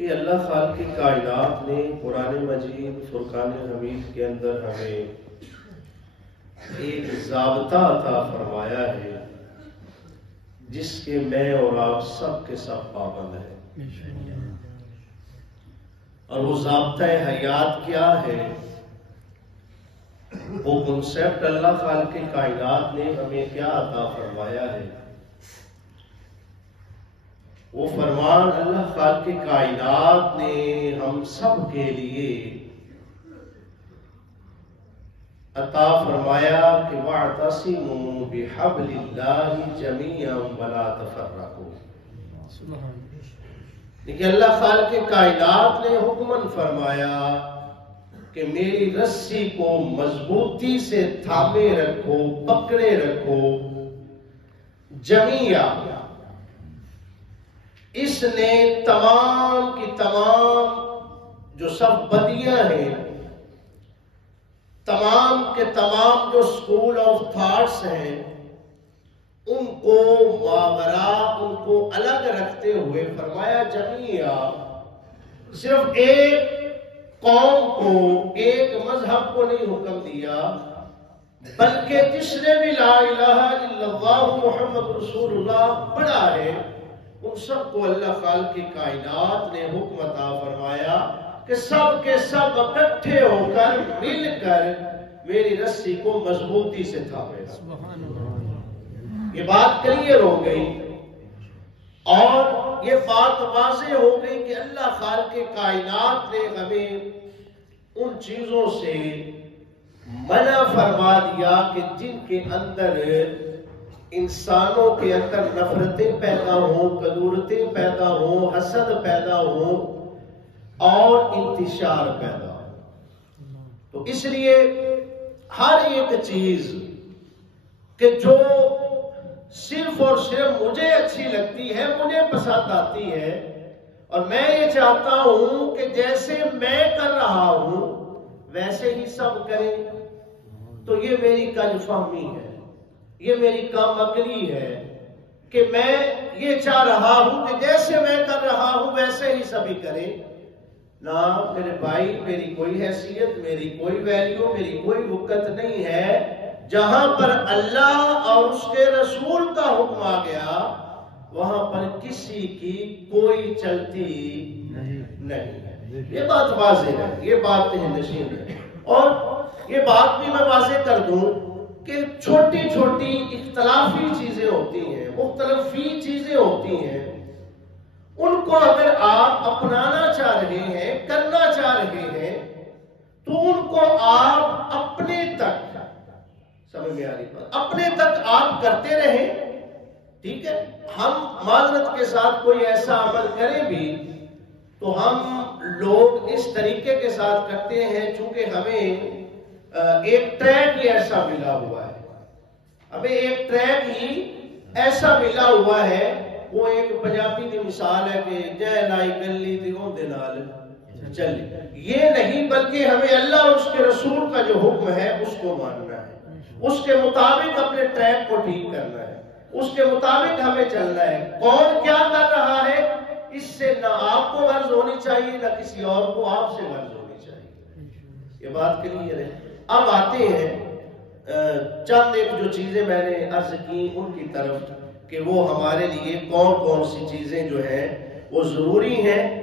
کہ اللہ خالق کی کائنات نے قرآن مجید فرقان حمید کے اندر ہمیں ایک ضابطہ عطا فرمایا ہے جس کے میں اور آپ سب کے سب پابند ہیں۔ اور وہ ضابطہ حیات کیا ہے؟ وہ کنسپٹ اللہ خالق کی کائنات نے ہمیں کیا عطا فرمایا ہے؟ وہ فرمان اللہ خالق کی کائنات نے ہم سب کے لیے عطا فرمایا کہ وَاعْتَصِمُوا بِحَبْلِ اللَّهِ جَمِيعًا وَلَا تَفَرَّقُوا۔ لیکن اللہ خالق کی کائنات نے حکماً فرمایا کہ میری رسی کو مضبوطی سے تھامے رکھو، پکڑے رکھو، جمیعا۔ اس نے تمام کی تمام جو سب بدیاں ہیں، تمام کے تمام جو سکول آف تھاٹس ہیں، ان کو ماورا، ان کو الگ رکھتے ہوئے فرمایا جمیعا۔ صرف ایک قوم کو، ایک مذہب کو نہیں حکم دیا، بلکہ جس نے بھی لا الہ الا اللہ محمد رسول اللہ پڑھا ہے، ان سب کو اللہ خالق کی کائنات نے حکم عطا فرمایا کہ سب کے سب اکٹھے ہو کر مل کر میری رسی کو مضبوطی سے تھامے رکھو۔ یہ بات کلیئر ہو گئی اور یہ بات واضح ہو گئی کہ اللہ خالق کی کائنات نے ہمیں ان چیزوں سے منع فرما دیا کہ جن کے اندر انسانوں کے اندر نفرتیں پیدا ہوں، کدورتیں پیدا ہوں، حسد پیدا ہوں اور انتشار پیدا ہو۔ تو اس لیے ہر ایک چیز کہ جو صرف اور صرف مجھے اچھی لگتی ہے، مجھے پسند آتی ہے، اور میں یہ چاہتا ہوں کہ جیسے میں کر رہا ہوں ویسے ہی سب کریں، تو یہ میری کج فہمی ہے، یہ میری کم عقلی ہے کہ میں یہ چاہ رہا ہوں کہ جیسے میں کر رہا ہوں ویسے ہی سبھی کریں۔ نہ میرے بھائی، میری کوئی حیثیت، میری کوئی ویلیو، میری کوئی وقت نہیں ہے۔ جہاں پر اللہ اور اس کے رسول کا حکم آ گیا وہاں پر کسی کی کوئی چلتی نہیں ہے۔ یہ بات واضح ہے، یہ بات نشین ہے۔ اور یہ بات بھی میں واضح کر دوں کہ چھوٹی چھوٹی اختلافی چیزیں ہوتی ہیں، مختلفی چیزیں ہوتی ہیں، ان کو اگر آپ اپنانا چاہ رہے ہیں، کرنا چاہ رہے ہیں، تو ان کو آپ اپنے تک، سمجھ میں آ رہی بات، اپنے تک آپ کرتے رہیں، ٹھیک ہے؟ ہم معذرت کے ساتھ کوئی ایسا عمل کریں بھی تو ہم لوگ اس طریقے کے ساتھ کرتے ہیں چونکہ ہمیں ایک ٹریک ہی ایسا ملا ہوا ہے، ہمیں ایک ٹریک ہی ایسا ملا ہوا ہے۔ وہ ایک پنجابی کی مثال ہے کہ جے لائی گلی دیوں دے نال چلی، یہ نہیں بلکہ ہمیں اللہ اور اس کے رسول کا جو حکم ہے اس کو ماننا ہے، اس کے مطابق اپنے ٹریک کو ٹھیک کرنا ہے، اس کے مطابق ہمیں چلنا ہے۔ کون کیا کر رہا ہے اس سے نہ آپ کو غرض ہونی چاہیے، نہ کسی اور کو آپ سے غرض ہونی چاہیے۔ یہ بات کلیئر ہے۔ اب آتے ہیں چند ایک جو چیزیں میں نے عرض کی ان کی طرف کہ وہ ہمارے لیے کون کون سی چیزیں جو ہیں وہ ضروری ہیں